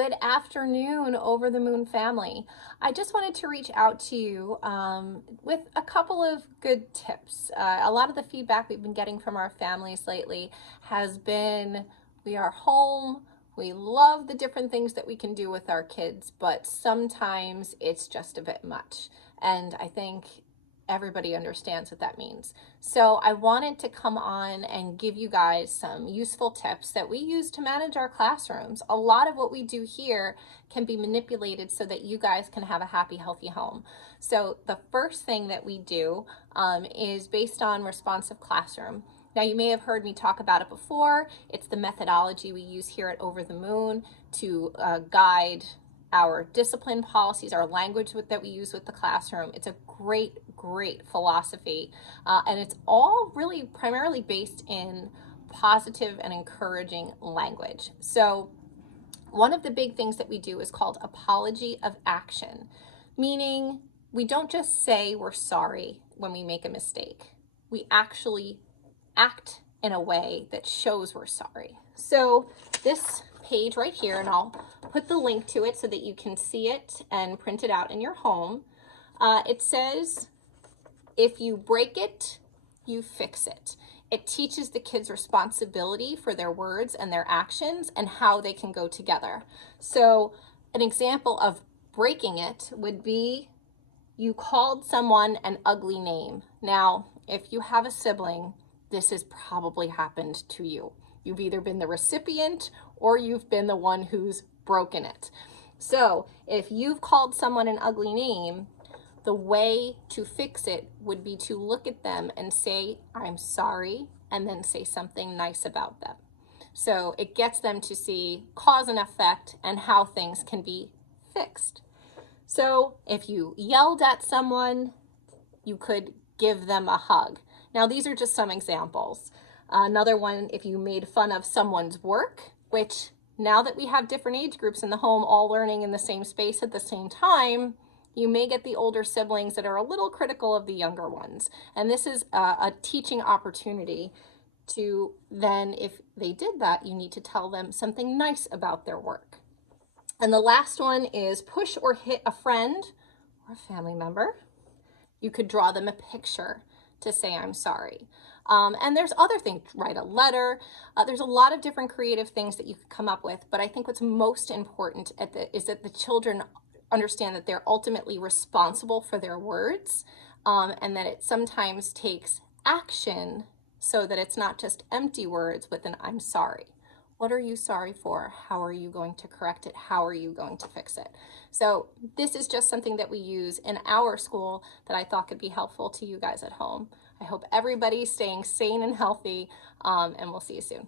Good afternoon, Over the Moon family. I just wanted to reach out to you with a couple of good tips. A lot of the feedback we've been getting from our families lately has been we are home, we love the different things that we can do with our kids, but sometimes it's just a bit much. And I think everybody understands what that means. So I wanted to come on and give you guys some useful tips that we use to manage our classrooms. A lot of what we do here can be manipulated so that you guys can have a happy, healthy home. So the first thing that we do is based on responsive classroom. Now, you may have heard me talk about it before. It's the methodology we use here at Over the Moon to guide our discipline policies, our language that we use with the classroom. It's a great philosophy. And it's all really primarily based in positive and encouraging language. So one of the big things that we do is called apology of action, meaning we don't just say we're sorry when we make a mistake. We actually act in a way that shows we're sorry. So this page right here, and I'll put the link to it so that you can see it and print it out in your home. It says, if you break it, you fix it. It teaches the kids responsibility for their words and their actions and how they can go together. So an example of breaking it would be you called someone an ugly name. Now, if you have a sibling, this has probably happened to you. You've either been the recipient or you've been the one who's broken it. So if you've called someone an ugly name, the way to fix it would be to look at them and say, I'm sorry, and then say something nice about them. So it gets them to see cause and effect and how things can be fixed. So if you yelled at someone, you could give them a hug. Now, these are just some examples. Another one, if you made fun of someone's work, which now that we have different age groups in the home all learning in the same space at the same time, you may get the older siblings that are a little critical of the younger ones. And this is a teaching opportunity to then, if they did that, you need to tell them something nice about their work. And the last one is push or hit a friend or a family member. You could draw them a picture to say, I'm sorry. And there's other things, write a letter. There's a lot of different creative things that you could come up with, but I think what's most important is that the children understand that they're ultimately responsible for their words, and that it sometimes takes action so that it's not just empty words with an I'm sorry. What are you sorry for? How are you going to correct it? How are you going to fix it? So this is just something that we use in our school that I thought could be helpful to you guys at home. I hope everybody's staying sane and healthy, and we'll see you soon.